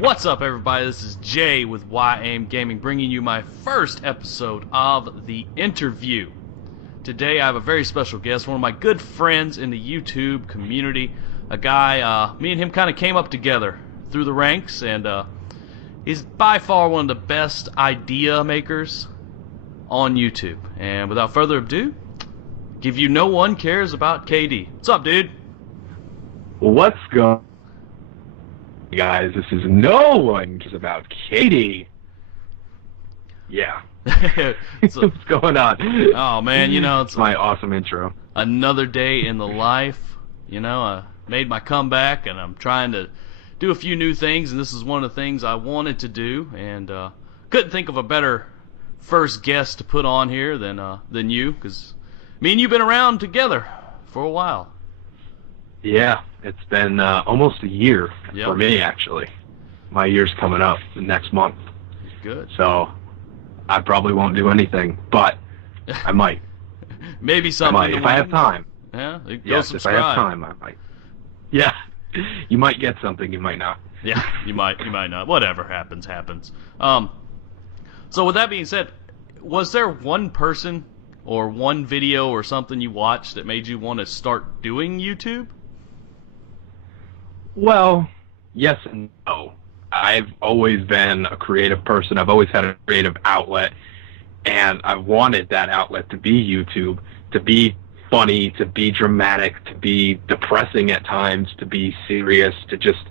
What's up, everybody? This is Jay with YAIM Gaming, bringing you my first episode of The Interview. Today I have a very special guest, one of my good friends in the YouTube community, a guy, me and him kind of came up together through the ranks, and he's by far one of the best idea makers on YouTube. And without further ado, give you No One Cares About KD. What's up, dude? What's going on, guys? This is No One Cares About Katie. Yeah. So, What's going on? oh man, you know, it's my awesome intro. another day in the life. You know, I made my comeback, and I'm trying to do a few new things, and this is one of the things I wanted to do, and couldn't think of a better first guest to put on here than you, because me and you've been around together for a while. Yeah, it's been almost a year Yep. for me, actually. My year's coming up next month, Good. so I probably won't do anything, but I might. Maybe I something. might if I have time. Yeah. Go Yes, subscribe. if I have time, I might. Yeah, you might get something, you might not. Yeah, you might not. Whatever happens, happens. So with that being said, was there one person or one video or something you watched that made you want to start doing YouTube? Well, yes and no. I've always been a creative person. I've always had a creative outlet, and I wanted that outlet to be YouTube, to be funny, to be dramatic, to be depressing at times, to be serious, to just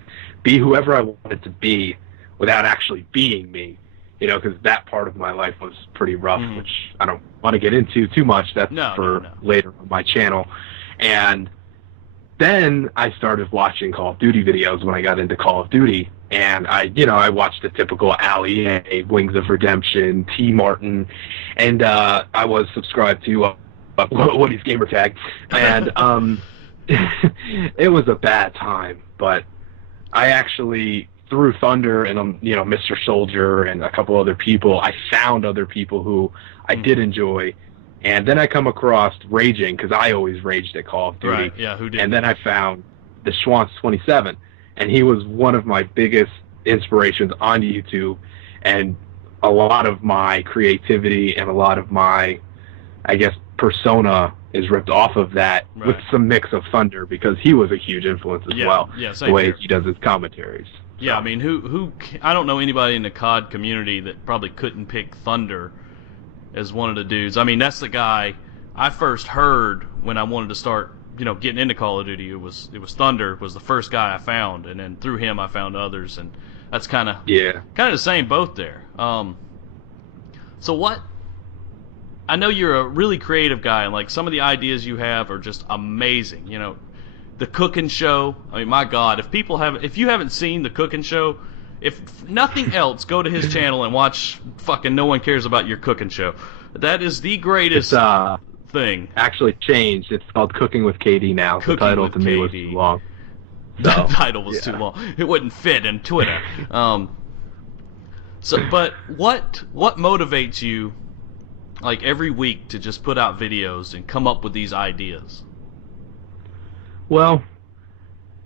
be whoever I wanted to be without actually being me. You know, because that part of my life was pretty rough, which I don't want to get into too much. That's for later on my channel. And then I started watching Call of Duty videos when I got into Call of Duty, and I watched the typical Ali, Wings of Redemption, T. Martin, and I was subscribed to Woody's Gamertag, and it was a bad time, but I actually, through Thunder and Mr. Soldier and a couple other people, I found other people who I did enjoy. And then I come across Raging, because I always raged at Call of Duty. Right, yeah, who did? And then I found the Schwantz27, and he was one of my biggest inspirations on YouTube, and a lot of my creativity and a lot of my, I guess, persona is ripped off of that, with some mix of Thunder, because he was a huge influence as well, the way he does his commentaries. Yeah, I mean, who? I don't know anybody in the COD community that probably couldn't pick Thunder as one of the dudes. I mean, that's the guy I first heard when I wanted to start, getting into Call of Duty. It was Thunder was the first guy I found, and then through him I found others, and that's kind of the same boat there. So what? I know you're a really creative guy, and like some of the ideas you have are just amazing. The cooking show. I mean, my God, if you haven't seen the cooking show, if nothing else, go to his channel and watch fucking No One Cares About Your Cooking Show. That is the greatest thing. Actually changed. It's called Cooking with KD now. Cooking the title with to me was KD. too long. The title was too long. It wouldn't fit in Twitter. But what motivates you, like every week, to just put out videos and come up with these ideas? Well,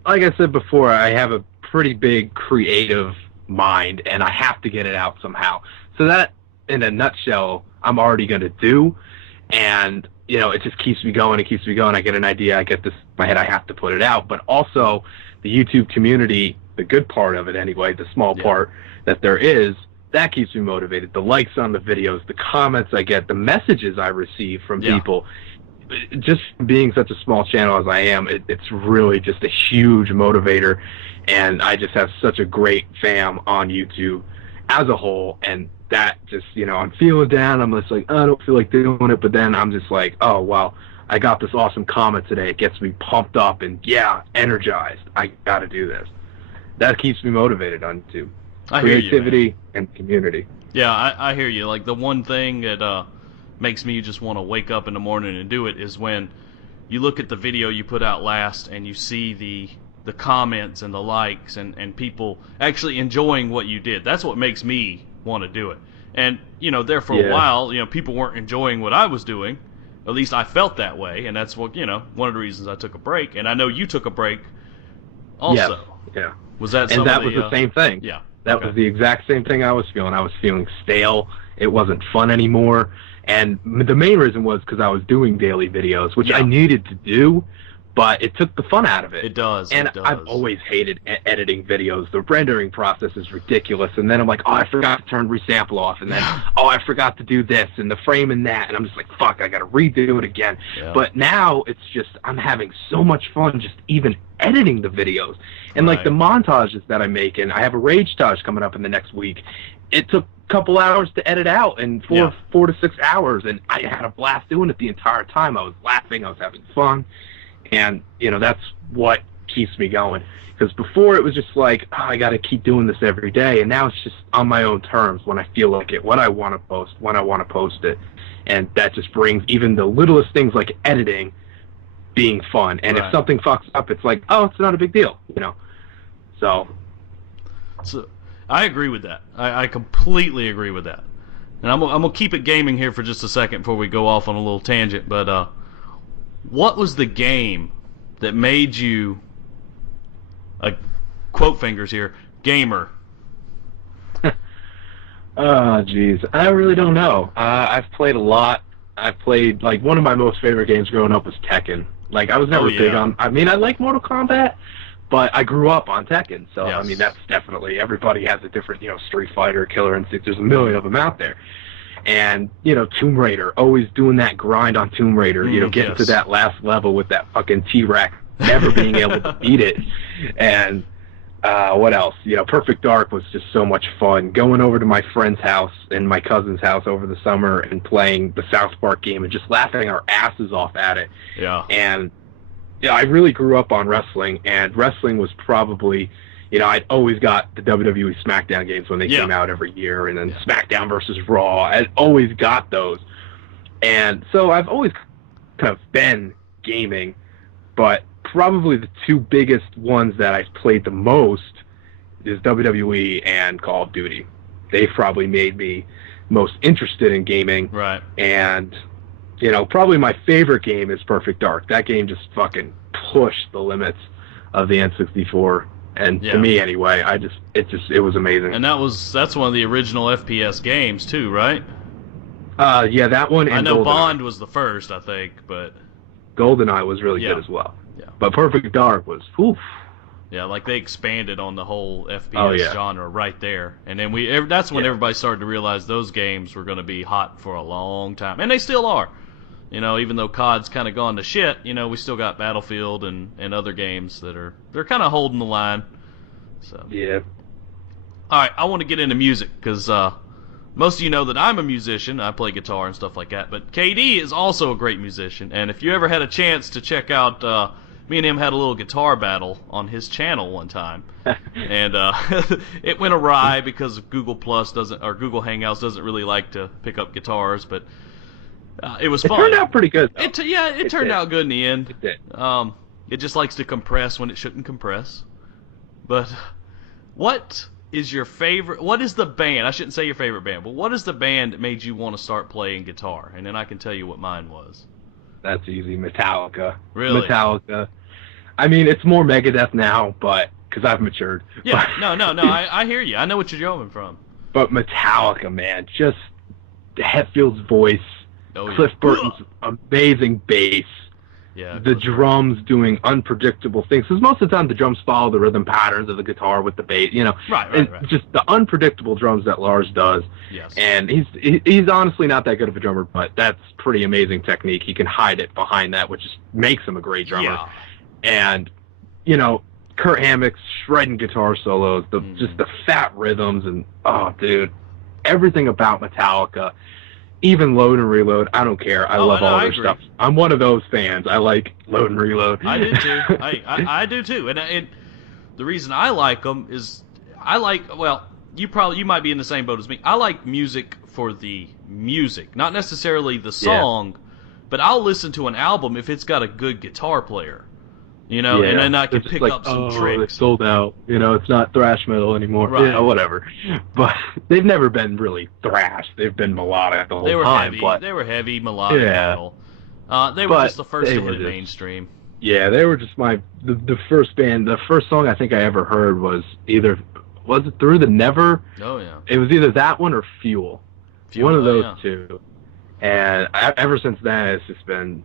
like I said before, I have a pretty big creative mind, and I have to get it out somehow. So that, in a nutshell, I'm already going to do, and it just keeps me going. It keeps me going. I get an idea, I get this in my head, I have to put it out. But also, the YouTube community, the good part of it anyway, the small part that there is, that keeps me motivated. The likes on the videos, the comments I get, the messages I receive from people. Just being such a small channel as I am, it's really just a huge motivator, and I just have such a great fam on YouTube as a whole, and that just, I'm feeling down, I'm just like, I don't feel like doing it, but then I'm just like, oh, well, I got this awesome comment today, it gets me pumped up and, energized, I gotta do this. That keeps me motivated on YouTube. Creativity and community. Yeah, I hear you. Like, the one thing that makes me just want to wake up in the morning and do it is when you look at the video you put out last and you see the comments and the likes and people actually enjoying what you did. That's what makes me want to do it. And there for a while, people weren't enjoying what I was doing. At least I felt that way, and that's what one of the reasons I took a break. And I know you took a break also. Yeah. Was that and that was the same thing. Yeah. That Okay. was the exact same thing I was feeling. I was feeling stale. It wasn't fun anymore. And the main reason was because I was doing daily videos, which I Yeah. needed to do, but it took the fun out of it. It does. And It I've does. always hated editing videos. The rendering process is ridiculous. And then I'm like, oh, I forgot to turn resample off. And then, oh, I forgot to do this and the frame and that. And I'm just like, fuck, I got to redo it again. Yeah. But now it's just, I'm having so much fun just even editing the videos. And like Right. the montages that I'm making, I have a rage tage coming up in the next week. It took a couple hours to edit out in Yeah. 4 to 6 hours. And I had a blast doing it the entire time. I was laughing. I was having fun. And, you know, that's what keeps me going. Because before it was just like, oh, I got to keep doing this every day. And now it's just on my own terms when I feel like it, what I want to post, when I want to post it. And that just brings even the littlest things like editing being fun. And Right. if something fucks up, it's like, oh, it's not a big deal, you know? So, So I agree with that. I completely agree with that. And I'm gonna keep it gaming here for just a second before we go off on a little tangent. But what was the game that made you, quote fingers here, gamer? oh, jeez. I really don't know. I've played a lot. I've played, like, one of my most favorite games growing up was Tekken. Like, I was never yeah. big on, I mean, I like Mortal Kombat, but I grew up on Tekken. So, I Yes. mean, that's definitely, everybody has a different, you know, Street Fighter, Killer Instinct. There's a million of them out there. And, you know, Tomb Raider, always doing that grind on Tomb Raider, you know, getting yes. to that last level with that fucking T-Rex, never being able to beat it. And, what else? You know, Perfect Dark was just so much fun. Going over to my friend's house and my cousin's house over the summer and playing the South Park game and just laughing our asses off at it. Yeah. And, yeah, I really grew up on wrestling, and wrestling was probably, you know, I'd always got the WWE SmackDown games when they Yeah. came out every year, and then SmackDown versus Raw. I'd always got those. And so I've always kind of been gaming, but probably the two biggest ones that I've played the most is WWE and Call of Duty. They've probably made me most interested in gaming. Right. And, you know, probably my favorite game is Perfect Dark. That game just fucking pushed the limits of the N64. And Yeah. to me, anyway, it was amazing. And that's one of the original FPS games too, right? Yeah, that one. And I know GoldenEye. Bond was the first, I think, but GoldenEye was really Yeah. good as well. Yeah. But Perfect Dark was, oof. yeah, like they expanded on the whole FPS Oh, yeah. genre right there. And then that's when Yeah. everybody started to realize those games were going to be hot for a long time. And they still are. You know, even though COD's kind of gone to shit, you know, we still got Battlefield and other games they're kind of holding the line. So, Yeah. all right, I want to get into music because most of you know that I'm a musician. I play guitar and stuff like that. But KD is also a great musician. And if you ever had a chance to check out, me and him had a little guitar battle on his channel one time. And it went awry because Google Plus Google Hangouts doesn't really like to pick up guitars. But it was It fun. turned out pretty good, though. It It turned did. out good in the end. It did. It just likes to compress when it shouldn't compress. But what is your favorite? What is the band? I shouldn't say your favorite band, but what is the band that made you want to start playing guitar? And then I can tell you what mine was. That's easy. Metallica. Really? Metallica. I mean, it's more Megadeth now, but because I've matured. Yeah, But- no. I hear you. I know what you're going from. But Metallica, man, just Hetfield's voice, Oh, yeah. Cliff Burton's amazing bass, Yeah. the drums doing unpredictable things. Because most of the time the drums follow the rhythm patterns of the guitar with the bass, you know. Right. And just the unpredictable drums that Lars does. Yes. And he's honestly not that good of a drummer, but that's pretty amazing technique. He can hide it behind that, which just makes him a great drummer. Yeah. And, you know, Kurt Hammock's shredding guitar solos, just the fat rhythms, and, oh, dude, everything about Metallica, even Load and Reload, I don't care. I love all I their agree. stuff. I'm one of those fans. I like Load and Reload. I do too. I do too. And the reason I like them is you might be in the same boat as me. I like music for the music, not necessarily the song, but I'll listen to an album if it's got a good guitar player. You know, and then I can It's just pick like, up some They tricks. sold out. You know, it's not thrash metal anymore. Right. You know, whatever. But they've never been really thrash. They've been melodic the whole They were time. heavy. But They were heavy melodic Yeah. metal. They were But just the first they to were hit it just- mainstream. yeah, they were just the first band. The first song I think I ever heard was either was it Through the Never? Oh yeah. It was either that one or Fuel. One of those two. And ever since then, it's just been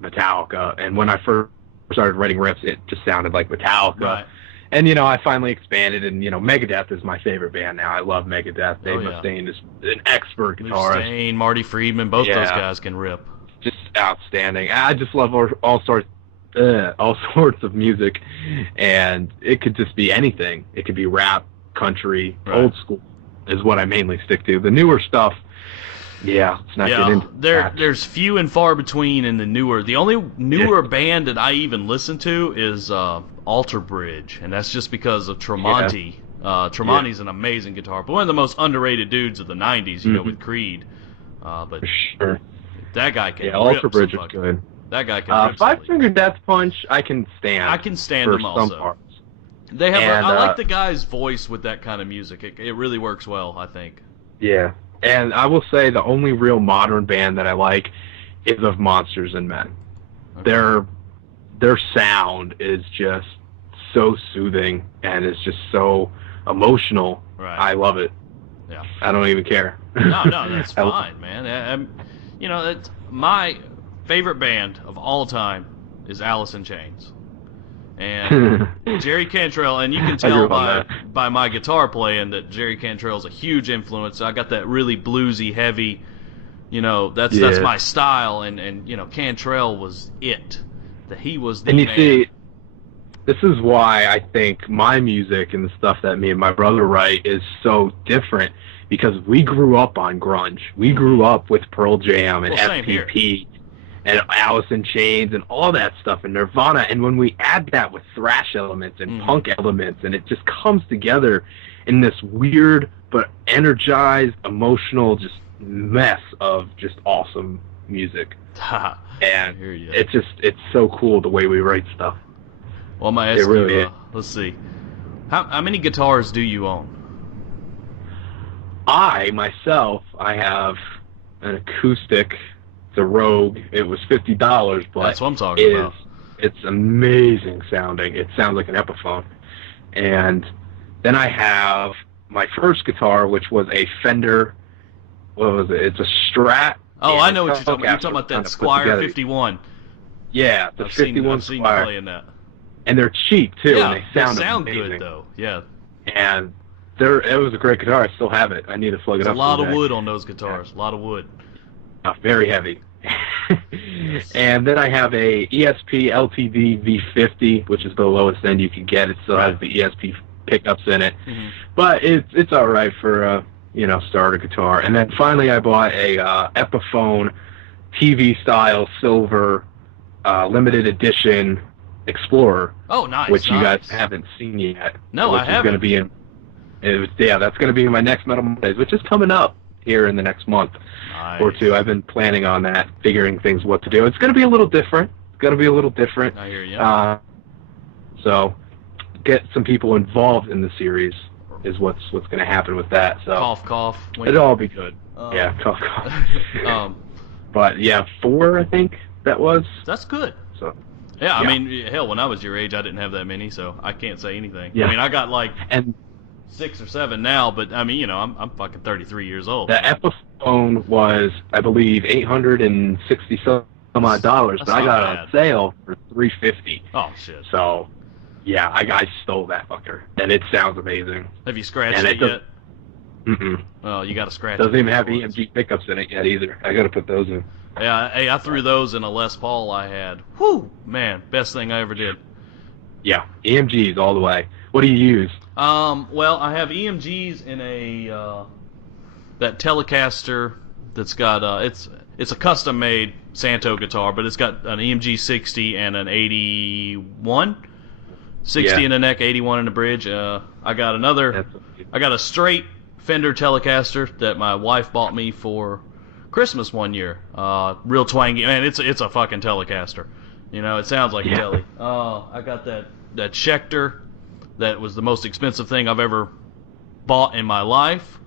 Metallica. And when I first started writing riffs, it just sounded like Metallica. Right. And, you know, I finally expanded, and, you know, Megadeth is my favorite band now. I love Megadeth. Dave Mustaine is an expert guitarist. Mustaine, Marty Friedman, both those guys can rip. Just outstanding. I just love all sorts of music, and it could just be anything. It could be rap, country, old school is what I mainly stick to. The newer stuff, let's not get into that. There's few and far between in the newer. The only newer band that I even listen to is Alter Bridge, and that's just because of Tremonti. Tremonti's an amazing guitar, but one of the most underrated dudes of the '90s, you know, with Creed. But sure, that guy can rip. Alter Bridge is good. That guy can rip. Five Finger Death Punch, I can stand. I can stand him also. Parts. They have. I like the guy's voice with that kind of music. It really works well, I think. Yeah, and I will say the only real modern band that I like is of Monsters and Men. Okay. Their sound is just so soothing and it's just so emotional. Right. I love it. Yeah. I don't even care. No, that's fine, man. You know, it's my favorite band of all time is Alice in Chains. And Jerry Cantrell, and you can tell by my guitar playing that Jerry Cantrell's a huge influence. I got that really bluesy, heavy, you know, that's my style, and you know, Cantrell was it. He was the man. And you see, this is why I think my music and the stuff that me and my brother write is so different, because we grew up on grunge. We grew up with Pearl Jam and FTP. And Alice in Chains and all that stuff, and Nirvana, and when we add that with thrash elements and punk elements, and it just comes together in this weird but energized, emotional, just mess of just awesome music. And it's so cool the way we write stuff. Well, I'm gonna ask you, let's see, how many guitars do you own? I have an acoustic. It's a Rogue. It was $50, but that's what I'm talking about. It's amazing sounding. It sounds like an Epiphone. And then I have my first guitar, which was a Fender. What was it? It's a Strat. Oh, I know what you're talking about. You're talking about that Squire 51. Yeah, the 51 I've seen you Squire. playing that. And they're cheap too, yeah, and they sound good though. Yeah. And it was a great guitar. I still have it. I need to plug it up. There's a lot of wood on those guitars. A lot of wood. Very heavy. And then I have a ESP LTD V50, which is the lowest end you can get. It still has the ESP pickups in it, but it's all right for starter guitar. And then finally, I bought a Epiphone TV style silver limited edition Explorer. Oh, nice! Which you guys haven't seen yet. No, I haven't. That's going to be in my next Metal Mondays, which is coming up here in the next month or two. I've been planning on that, figuring things what to do. It's going to be a little different. I hear you. So get some people involved in the series is what's going to happen with that. So cough. It'll all be good. Yeah, cough. But yeah, 4 I think that was. That's good. So. Yeah, I mean, hell, when I was your age, I didn't have that many, so I can't say anything. Yeah. I mean, I got like 6 or 7 now, but I mean, I'm fucking 33 years old. The Epiphone was, I believe, $860 some odd dollars, but I got it on sale for $350. Oh shit! So, yeah, I stole that fucker, and it sounds amazing. Have you scratched it yet? Mm-mm. Oh, you got to scratch. Doesn't even have EMG pickups in it yet either. I got to put those in. Yeah, hey, I threw those in a Les Paul I had. Whew, man, best thing I ever did. Yeah, EMGs all the way. What do you use? Well, I have EMGs in a that Telecaster that's got it's a custom made Santo guitar, but it's got an EMG 60 and an 81, 60 in the neck, 81 in the bridge. I got a straight Fender Telecaster that my wife bought me for Christmas one year. Real twangy, man. It's a fucking Telecaster. You know, it sounds like a Tele. I got that Schecter. That was the most expensive thing I've ever bought in my life.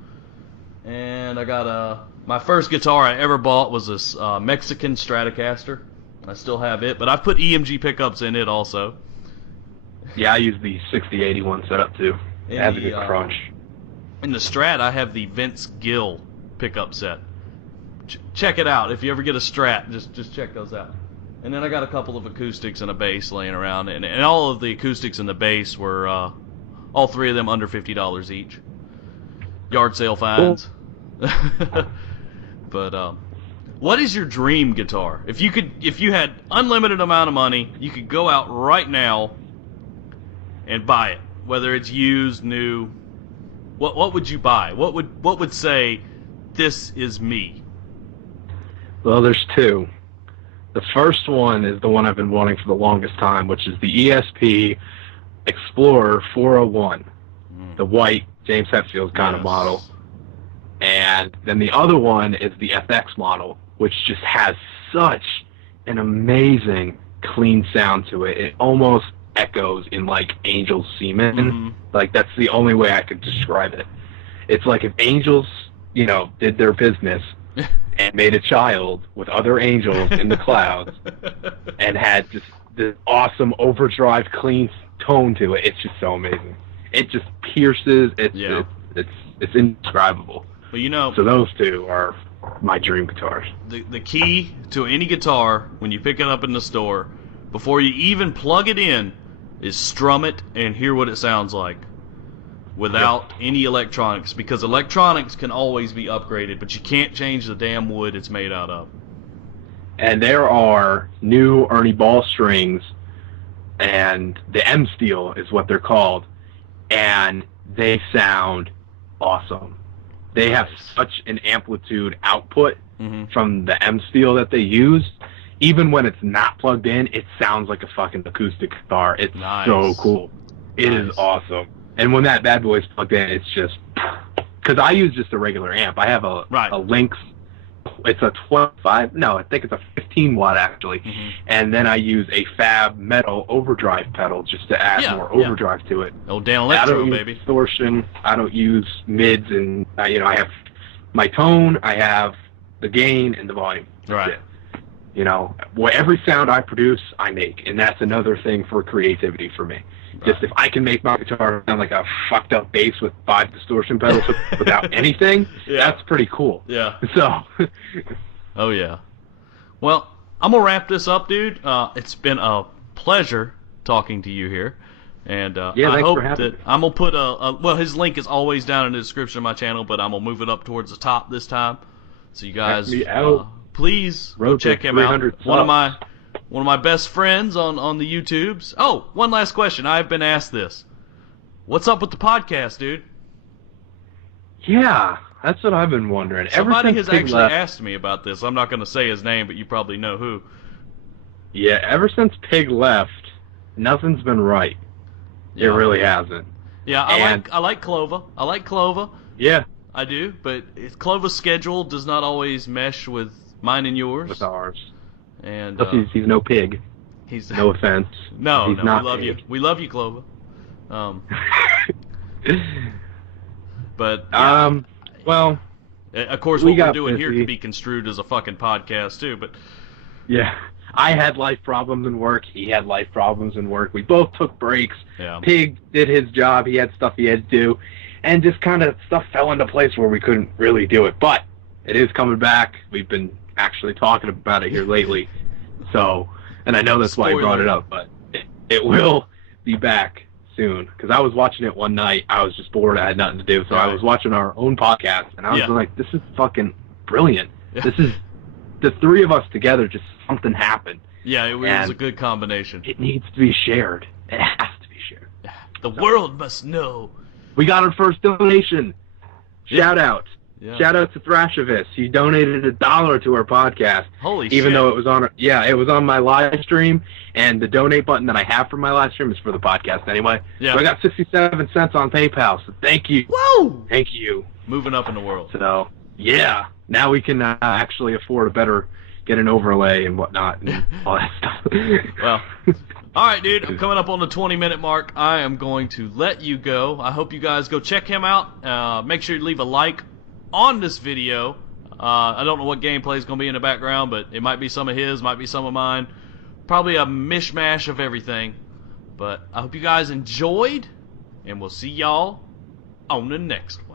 And I got my first guitar I ever bought was this Mexican Stratocaster. I still have it, but I've put EMG pickups in it also. Yeah, I use the 6081 setup too. It has a good crunch. In the Strat, I have the Vince Gill pickup set. Check it out. If you ever get a Strat, just check those out. And then I got a couple of acoustics and a bass laying around, and all of the acoustics and the bass were all three of them under $50 each. Yard sale finds. Cool. But what is your dream guitar? If you had unlimited amount of money, you could go out right now and buy it, whether it's used, new. What would you buy? What would say, this is me? Well, there's two. The first one is the one I've been wanting for the longest time, which is the ESP Explorer 401, the white James Hetfield kind of model. And then the other one is the FX model, which just has such an amazing clean sound to it. It almost echoes in like Angels Semen. Mm-hmm. Like, that's the only way I could describe it. It's like if angels, did their business and made a child with other angels in the clouds and had just this awesome overdrive clean tone to it. It's just so amazing. It just pierces. It's indescribable. But so those two are my dream guitars. The key to any guitar when you pick it up in the store, before you even plug it in, is strum it and hear what it sounds like without any electronics, because electronics can always be upgraded, but you can't change the damn wood it's made out of. And there are new Ernie Ball strings, and the M Steel is what they're called, and they sound awesome. They have such an amplitude output from the M Steel that they use. Even when it's not plugged in, it sounds like a fucking acoustic guitar. It's so cool. It is awesome. And when that bad boy's plugged in, it's just... Because I use just a regular amp. I have a Lynx. It's a 12.5. No, I think it's a 15 watt actually. And then I use a Fab Metal overdrive pedal just to add more overdrive to it. Oh, Dan Electro, baby. I don't use distortion. I don't use mids, and I have my tone. I have the gain and the volume. That's it. Every sound I produce, I make, and that's another thing for creativity for me. Just if I can make my guitar sound like a fucked up bass with 5 distortion pedals without anything, that's pretty cool. Yeah. So. Oh yeah. Well, I'm gonna wrap this up, dude. It's been a pleasure talking to you here, and I hope that I'm gonna put well, his link is always down in the description of my channel, but I'm gonna move it up towards the top this time, so you guys please go check him out. One of my best friends on the YouTubes. Oh, one last question. I've been asked this. What's up with the podcast, dude? Yeah, that's what I've been wondering. Somebody has actually asked me about this. I'm not going to say his name, but you probably know who. Yeah, ever since Pig left, nothing's been right. It really hasn't. Yeah, I like Clova. I like Clova. Yeah. I do, but Clova's schedule does not always mesh with mine and yours. With ours. And he's no pig. He's no offense. No, we love you. We love you, Clova. But well, of course, what we're doing here could be construed as a fucking podcast too. But yeah, I had life problems in work. He had life problems in work. We both took breaks. Yeah. Pig did his job. He had stuff he had to do, and just kind of stuff fell into place where we couldn't really do it. But it is coming back. We've been actually talking about it here lately, so, and I know that's why I brought it up, but it will be back soon, because I was watching it one night. I was just bored. I had nothing to do, so I was watching our own podcast, and I was like, this is fucking brilliant. This is the three of us together. Just something happened. Yeah, it was a good combination. It needs to be shared. It has to be shared. The world must know. We got our first donation. Shout out. Yeah. Shout out to Thrashavis. He donated $1 to our podcast. Holy shit. Even though it was on my live stream, and the donate button that I have for my live stream is for the podcast anyway. Yeah. So I got 67 cents on PayPal, so thank you. Whoa! Thank you. Moving up in the world. So, yeah. Now we can actually afford get an overlay and whatnot and all that stuff. Well, all right, dude. I'm coming up on the 20-minute mark. I am going to let you go. I hope you guys go check him out. Make sure you leave a like on this video. I don't know what gameplay is going to be in the background, but it might be some of his, might be some of mine. Probably a mishmash of everything. But I hope you guys enjoyed, And we'll see y'all on the next one.